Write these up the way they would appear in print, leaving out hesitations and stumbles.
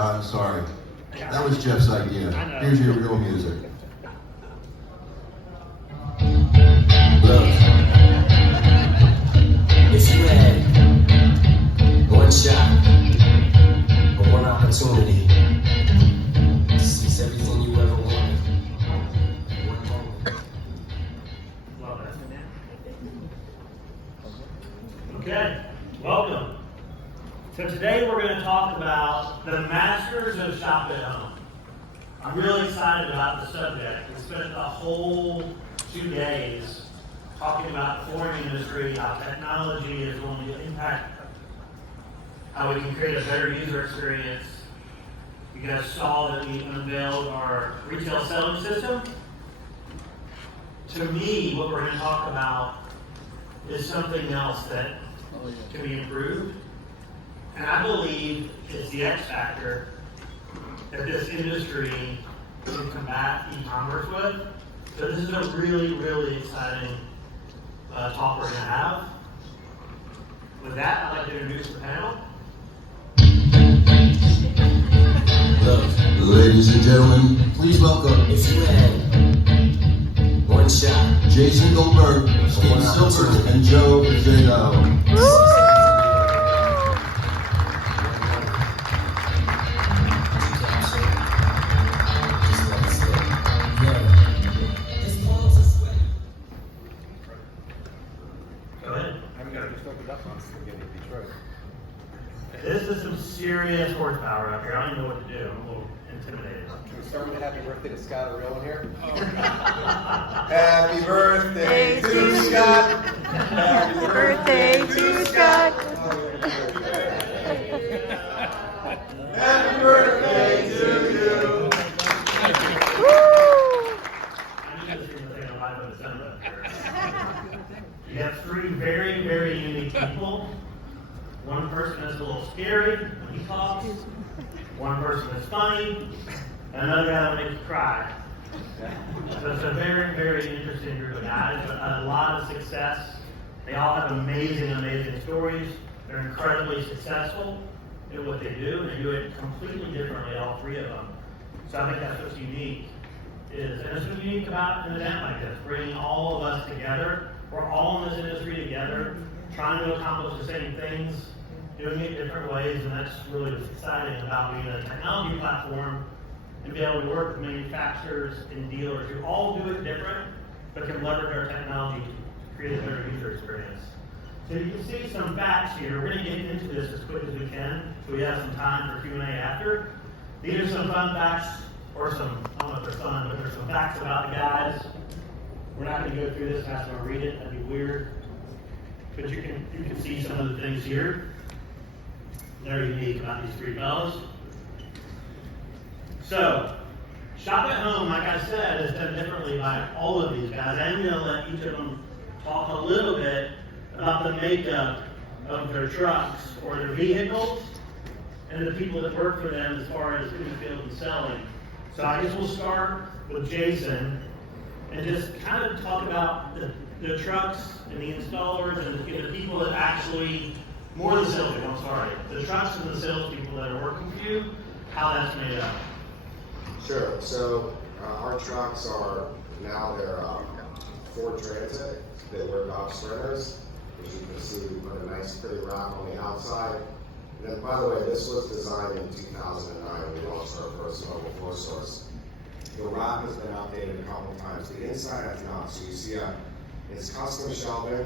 God, I'm sorry. That was Jeff's idea. Here's your real music. Look, if you had one shot or one opportunity to seize everything you ever wanted, one moment. Love it. Okay, welcome. So today we're going to talk about the masters of shop at home. I'm really excited about the subject. We spent the whole 2 days talking about the flooring industry, how technology is going to impact how we can create a better user experience. You guys saw that we unveiled our retail selling system. To me, what we're going to talk about is something else that can be improved. And I believe it's the X factor that this industry can combat e-commerce with. So this is a really, really exciting talk we're going to have. With that, I'd like to introduce the panel. Look, Ladies and gentlemen, please welcome if you had one shot, Jason Goldberg, Steve Silvers, and Joe Zago. Go ahead. This is some serious horsepower up here. I don't even know what to do. I'm a little intimidated. Can we start with a happy birthday to Scott Ariel in here? Happy birthday to Scott! Happy Birthday to Scott. Happy birthday to you! I knew this was going to live on the sun up here. You have 3 very, very unique people. One person is a little scary when he talks. One person is funny. And another guy that makes you cry. So it's a very, very interesting group of guys. A lot of success. They all have amazing, amazing stories. They're incredibly successful in what they do. They do it completely differently, all 3 of them. So I think that's what's unique. And that's what's unique about an event like this, bringing all of us together. We're all in this industry together, trying to accomplish the same things, doing it different ways, and that's really what's exciting about being a technology platform and be able to work with manufacturers and dealers who all do it different, but can leverage our technology to create a better user experience. So you can see some facts here. We're going to get into this as quick as we can, so we have some time for Q&A after. These are some fun facts, or some, I don't know if they're fun, but there's some facts about the guys. We're not going to go through this fast and read it, that'd be weird. But you can see some of the things here that are unique about these 3 fellows. So, shop at home, like I said, is done differently by all of these guys. I'm going to let each of them talk a little bit about the makeup of their trucks or their vehicles and the people that work for them as far as in the field and selling. So I guess we'll start with Jason and just kind of talk about the trucks and the installers and the people that actually, more the salespeople, I'm sorry, the trucks and the salespeople that are working for you, how that's made up. Sure. So our trucks are now they're Ford Transit. They were Dodge Sprinters. As you can see, we put a nice pretty wrap on the outside. And then, by the way, this was designed in 2009 when we launched our first mobile floor source. The wrap has been updated a couple times. The inside has not. So you see it's custom shelving,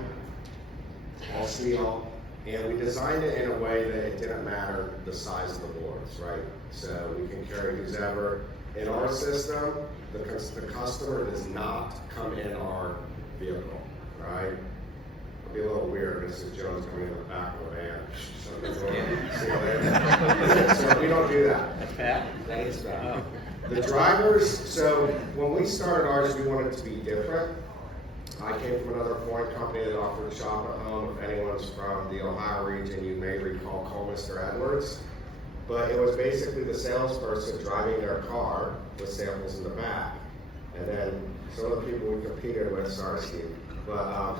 all steel, and we designed it in a way that it didn't matter the size of the boards, right? So we can carry who's ever. In our system, the customer does not come in our vehicle, right? It'll be a little weird. Mrs. Jones coming in the back of a van. See you later. So we don't do that. That's bad. That is bad. The drivers, so when we started ours, we wanted it to be different. I came from another foreign company that offered shop at home. If anyone's from the Ohio region, you may recall Call Mr. Edwards. But it was basically the salesperson driving their car with samples in the back. And then some of the people we competed with, sorry Steve, but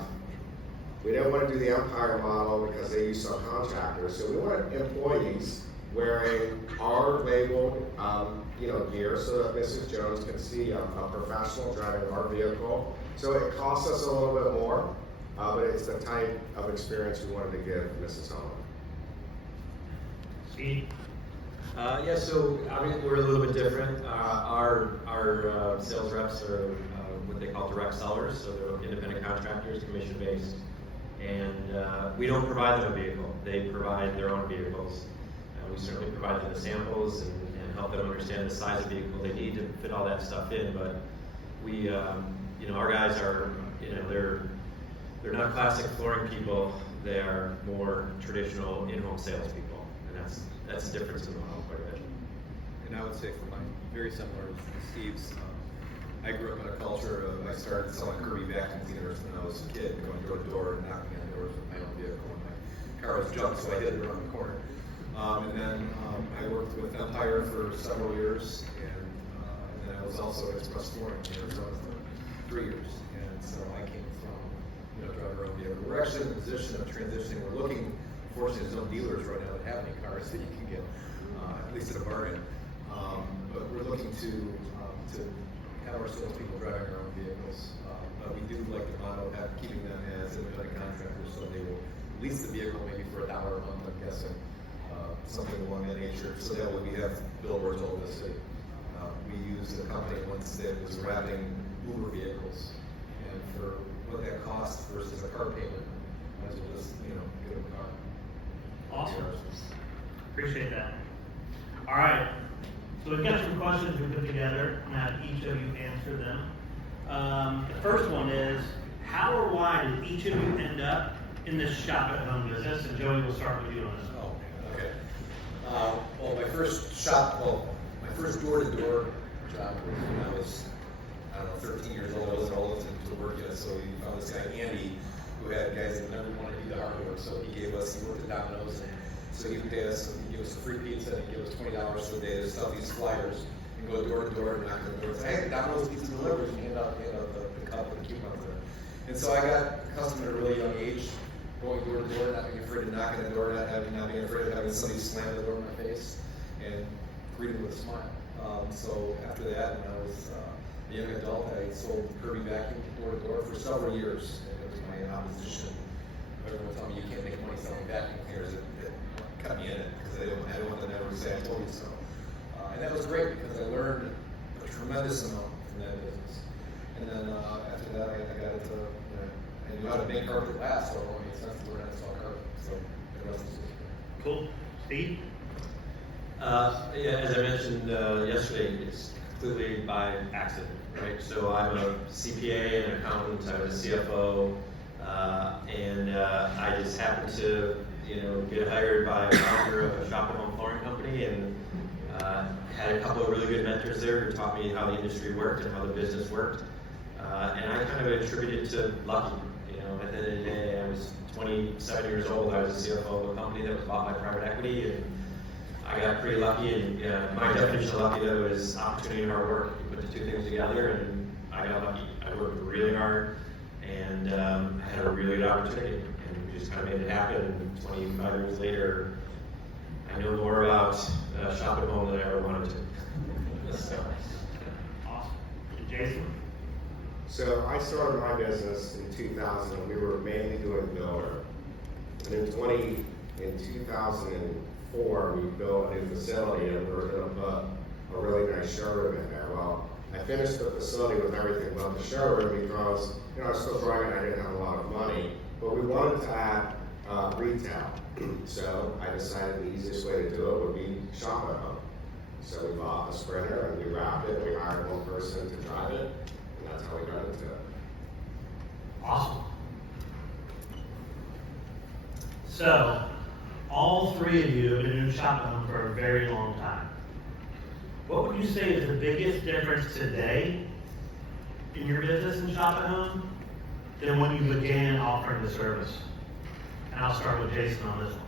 we didn't want to do the Empire model because they use subcontractors. So we wanted employees wearing our labeled, gear so that Mrs. Jones can see a professional driving our vehicle. So it costs us a little bit more, but it's the type of experience we wanted to give Mrs. Holland. Steve? Yeah, so obviously we're a little bit different. Our sales reps are what they call direct sellers, so they're independent contractors, commission-based, and we don't provide them a vehicle. They provide their own vehicles. We certainly provide them the samples and help them understand the size of vehicle they need to fit all that stuff in, but we, our guys are, they're not classic flooring people. They are more traditional in-home salespeople, and that's the difference in the model quite a bit. And I would say for mine, very similar to Steve's. I grew up in a culture of, I started selling Kirby vacuum cleaners when I was a kid, going door to door and knocking on doors with my own vehicle, and my car was junk, so I hid it around the corner. And then I worked with Empire for several years, and then I was also at Express Flooring in Arizona for 3 years. And so I came from, driving our own vehicle. We're actually in the position of transitioning. We're looking, fortunately, there's no dealers right now that have any cars that you can get, at least at a bargain. But we're looking to have our salespeople driving our own vehicles. But we do like the model of keeping them as independent contractors, so they will lease the vehicle maybe for $1 a month, I'm guessing. Something along that nature, so that way we have billboards all over the city. We used a company once that was wrapping Uber vehicles, and for what that cost versus a car payment, might as well just, get a car. Awesome. Appreciate that. All right. So we've got some questions we put together, and have each of you answer them. The first one is, how or why did each of you end up in this shop at home business? And Joey, we'll start with you on this one. Oh, okay. Well, my first door-to-door job was when I was, 13 years old. I wasn't old enough to work yet, so we found this guy, Andy, who had guys that never wanted to do the hard work, so he worked at Domino's, and so he would pay us, he'd give us a free pizza, and he'd give us $20 a day to sell these flyers, and go door to door, and knock on the door, and say, hey, Domino's pizza delivers, and hand out the cup and the coupon there. And so I got accustomed at a really young age, going door to door, not being afraid to knock on the door, not being afraid of having somebody slam the door in my face, and greet them with a smile. So after that, when I was a young adult, I sold Kirby vacuum door to door for several years, and it was my opposition. Everyone would tell me you can't make money selling vacuum cleaners. It kept me in it because I didn't want them to ever say I told you so. And that was great because I learned a tremendous amount from that business. And then after that, I got into, I knew how to make carpet last, so it made sense to learn how to sell carpet. So the rest is history. Cool. Steve? Yeah, as I mentioned yesterday, it's completely by accident, right? So I'm a CPA, an accountant, I was a CFO, and I just happened to, get hired by a founder of a shop at home flooring company, and had a couple of really good mentors there who taught me how the industry worked and how the business worked. And I kind of attributed to lucky. At the end of the day, I was 27 years old. I was the CFO of a company that was bought by private equity, and I got pretty lucky. And my definition of lucky, though, is opportunity and hard work. You put the two things together, and I got lucky. I worked really hard, and I had a really good opportunity, and we just kind of made it happen. And 25 years later, I know more about shop at home than I ever wanted to. So. Awesome. And Jason? So I started my business in 2000, and we were mainly doing builder. And in 2004, we built a new facility, and we were going to put a really nice showroom in there. Well, I finished the facility with everything but the showroom because, I was still growing and I didn't have a lot of money. But we wanted to add retail. So I decided the easiest way to do it would be shop at home. So we bought a Sprinter and we wrapped it, and we hired one person to drive it, and that's how we got into it. Awesome. So, all three of you have been in shop at home for a very long time. What would you say is the biggest difference today in your business in shop at home than when you began offering the service? And I'll start with Jason on this one.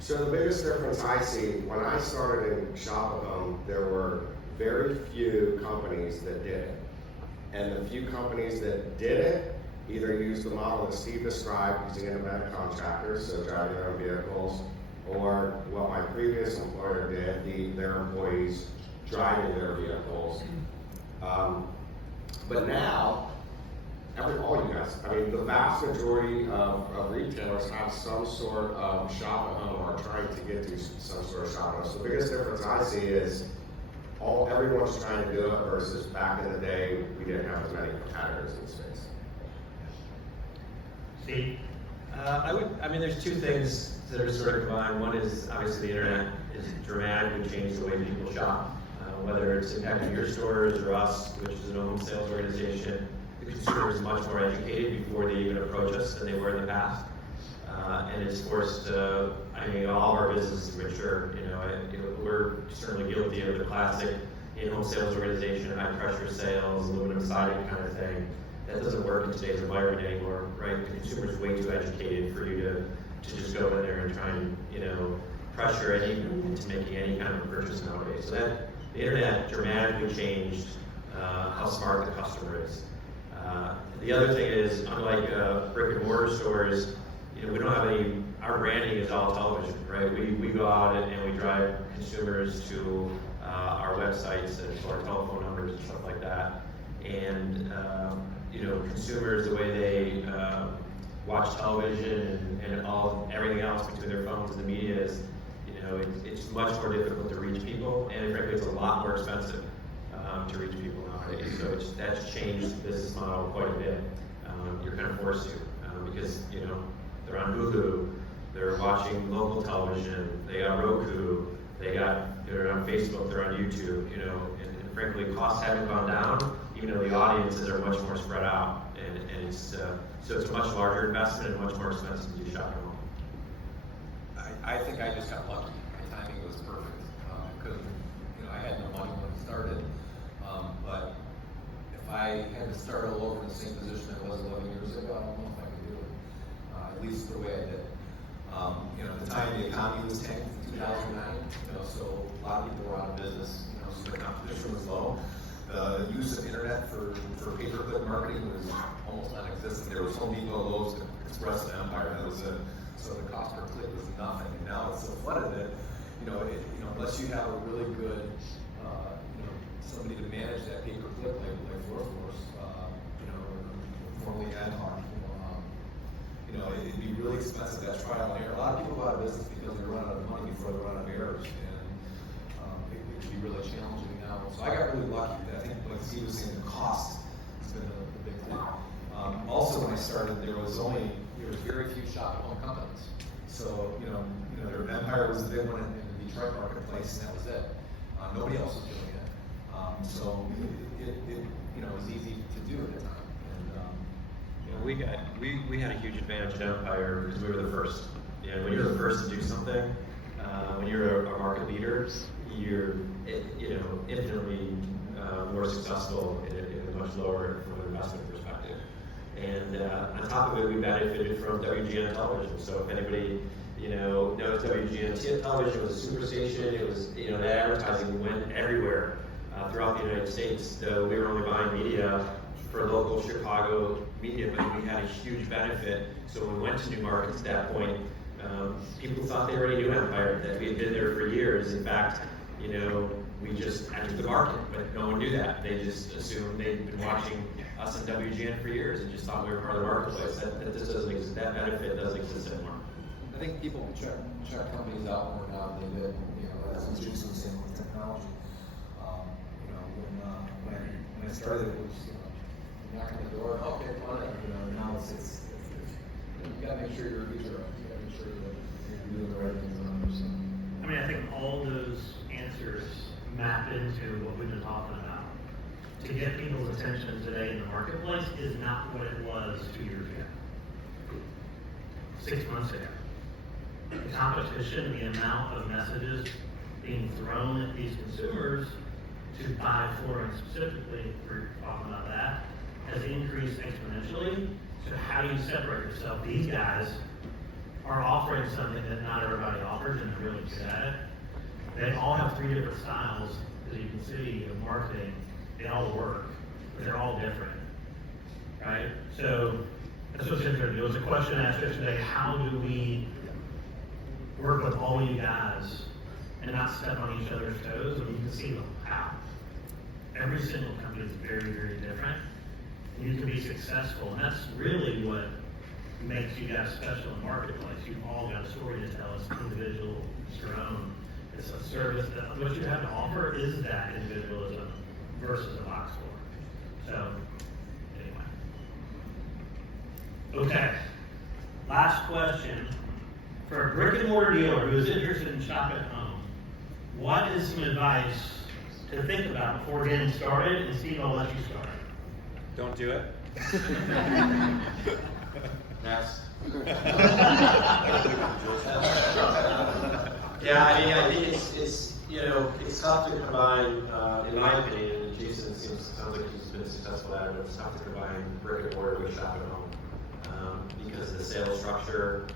So the biggest difference I see, when I started in shop at home, there were very few companies that did it. And the few companies that did it either used the model that Steve described, using independent contractors, so driving their own vehicles, or what my previous employer did, their employees driving their vehicles. But now, all you guys, I mean, the vast majority of retailers have some sort of shop at home or are trying to get to some sort of shop at home. So the biggest difference I see is everyone's trying to do it versus back in the day, we didn't have as many competitors in the space. Steve? I mean, there's two things that are sort of combined. One is obviously the internet has dramatically changed the way people shop, whether it's impacting your stores or us, which is an own sales organization. The consumer is much more educated before they even approach us than they were in the past. And it's forced, I mean, all of our businesses to mature. We're certainly guilty of the classic in-home sales organization, high pressure sales, aluminum siding kind of thing. That doesn't work in today's environment anymore, right? The consumer's way too educated for you to just go in there and try and, pressure anyone into making any kind of purchase nowadays. So that the internet dramatically changed how smart the customer is. The other thing is, unlike brick-and-mortar stores, we don't have any, our branding is all television, right? We go out and we drive consumers to our websites and to our telephone numbers and stuff like that. And, consumers, the way they watch television and everything else between their phones and the media is, it's much more difficult to reach people, and frankly, it's a lot more expensive to reach people nowadays. So that's changed the business model quite a bit. You're kind of forced to, because, they're on Hulu, they're watching local television, they got Roku, they're on Facebook, they're on YouTube, and frankly, costs haven't gone down, even though the audiences are much more spread out. And it's, so it's a much larger investment and much more expensive to do shopping at home. I think I just got lucky. My timing was perfect. Because, I had no money when I started. But if I had to start all over in the same position I was 11 years ago, I don't know if I could do it. At least the way I did. At the time the economy was tanked in 2009, so a lot of people were out of business, so the competition was low. The use of internet for pay-per-click marketing was almost non-existent. There was Home Depot, Lowe's, Express, and Empire. That was it. So the cost per click was nothing. And now it's so flooded that, unless you have a really good, somebody to manage that pay-per-click like Floorcon, formerly Ad-Hoc, it'd be really expensive. That trial and error. A lot of people go out of business because they run out of money before they run out of errors, and it can be really challenging now. So I got really lucky. I think, like Steve was saying, the cost has been the big thing. Also, when I started, there was very few shop-at-home companies. So their Empire was the big one in the Detroit marketplace, and that was it. Nobody else was doing it. So it was easy to do at the time. We had a huge advantage at Empire because we were the first. When you're the first to do something, when you're a market leader, you're infinitely more successful in a much lower from an investment perspective. And on top of it, we benefited from WGN television. So if anybody knows WGN television was a superstation. It was that advertising went everywhere throughout the United States. So we were only buying media for local Chicago media, but we had a huge benefit. So when we went to new markets at that point, people thought they already knew Empire, that we had been there for years. In fact, we just entered the market, but no one knew that. They just assumed they'd been watching us on WGN for years and just thought we were part of the marketplace. That just doesn't exist. That benefit doesn't exist anymore. I think people check companies out more now than they did. That's what Jason was saying with technology. When I started, it was knock on the door. Okay, come on in. Now it's you got to make sure your reviews are up. You got to make sure that you're doing the right things around yourself. I mean, I think all those answers map into what we've been talking about. To get people's attention today in the marketplace is not what it was 2 years ago, 6 months ago. The competition, the amount of messages being thrown at these consumers to buy flooring specifically, we're talking about that, has increased exponentially. So how do you separate yourself? These guys are offering something that not everybody offers and they're really good at it. They all have 3 different styles, as you can see, of marketing. They all work, but they're all different, right? So that's what's interesting. There was a question asked yesterday, how do we work with all all you guys and not step on each other's toes when you can see how every single company is very, very different. And you can be successful, and that's really what makes you guys special in the marketplace. You've all got a story to tell. It's individual, it's your own. It's a service that what you have to offer is that individualism versus a box store. So, anyway. Okay. Last question. For a brick and mortar dealer who is interested in shopping at home, what is some advice to think about before getting started? And Steve, I'll let you start. Don't do it. Next. Yeah, I mean, I think it's it's tough to combine, in my opinion, and Jason sounds like he's been successful at it, but it's tough to combine brick and mortar with shop at home. Because of the sales structure,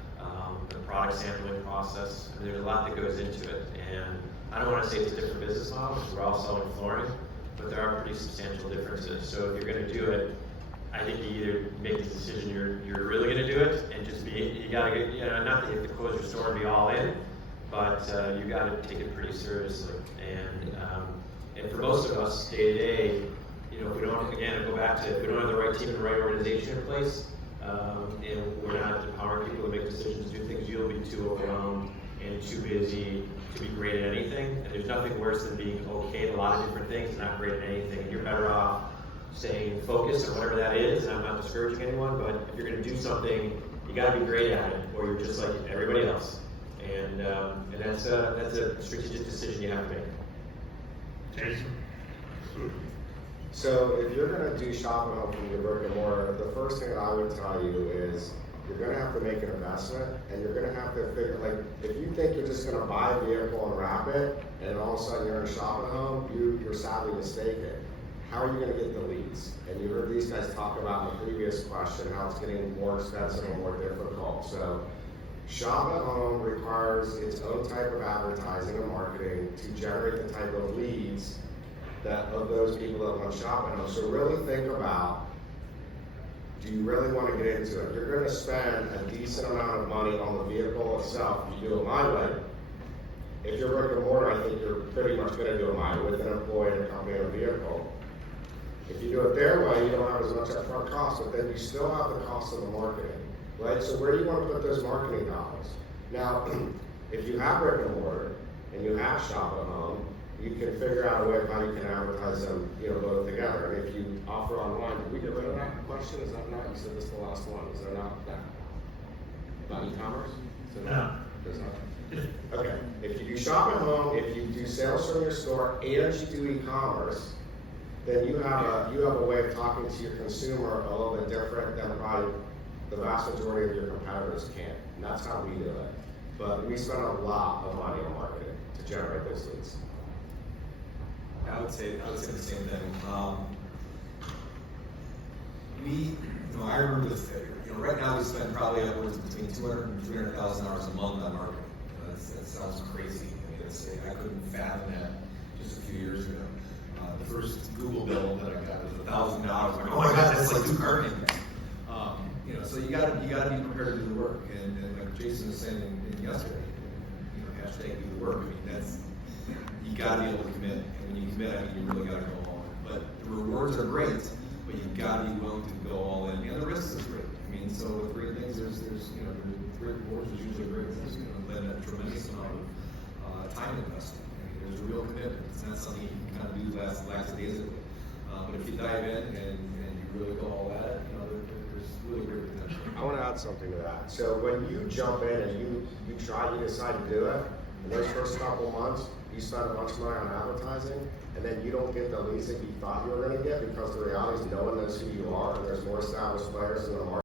the product sampling process, and there's a lot that goes into it. And I don't want to say it's a different business model, because we're all selling flooring, but there are pretty substantial differences. So if you're going to do it, I think you either make the decision you're really going to do it, and just you got to get, not that you have to close your store and be all in, but you got to take it pretty seriously. And for most of us, day to day, if we don't, again, go back to, if we don't have the right team and the right organization in place, and we're not empowering people to make decisions, do things, you'll be too overwhelmed and too busy to be great at anything. And there's nothing worse than being okay at a lot of different things and not great at anything. And you're better off staying focused on whatever that is. And I'm not discouraging anyone, but if you're going to do something, you got to be great at it, or you're just like everybody else. And that's a strategic decision you have to make. Jason? So if you're going to do shop at home from your brick and mortar, the first thing that I would tell you is you're going to have to make an investment, and you're going to have to figure, like, if you think you're just going to buy a vehicle and wrap it, and all of a sudden you're in shop at home, you're sadly mistaken. How are you going to get the leads? And you heard these guys talk about in the previous question how it's getting more expensive and more difficult. So shop at home requires its own type of advertising and marketing to generate the type of leads of those people that want to shop at home. So really think about, do you really want to get into it? You're going to spend a decent amount of money on the vehicle itself. If you do it my way. If you're brick and mortar, I think you're pretty much going to do it my way with an employee, a company, and a vehicle. If you do it their way, you don't have as much upfront cost, but then you still have the cost of the marketing, right? So where do you want to put those marketing dollars? Now, if you have brick and mortar and you have shop at home, you can figure out a way of how you can advertise them, both together. And if you offer online, did we get rid of that question? Is that not? You said this is the last one. Is there not that? About e-commerce? No. There's not. Okay. If you do shop at home, if you do sales from your store, and you do e-commerce, then you have a way of talking to your consumer a little bit different than probably the vast majority of your competitors can. And that's how we do it. But we spend a lot of money on marketing to generate those leads. I would say the same thing. I remember this figure. Right now we spend probably upwards between $200,000 and $300,000 a month on marketing. That sounds crazy. I couldn't fathom that just a few years ago. The first Google bill that I got was $1,000. I'm like, oh my God, that's like 2 car payments. So you got to be prepared to do the work. And like Jason was saying yesterday, hashtag do the work. You got to be able to commit. And when you commit, you really got to go all in. But the rewards are great, but you got to be willing to go all in. And the risk is great. So with great things, there's great rewards. There's usually great things. Then a tremendous amount of time investment. There's a real commitment. It's not something you can kind of do lackadaisically. But if you dive in and you really go all at it, there's really great potential. I want to add something to that. So when you jump in and you decide to do it, in those first couple months, you spend a bunch of money on advertising, and then you don't get the leads that you thought you were going to get, because the reality is no one knows who you are, and there's more established players in the market.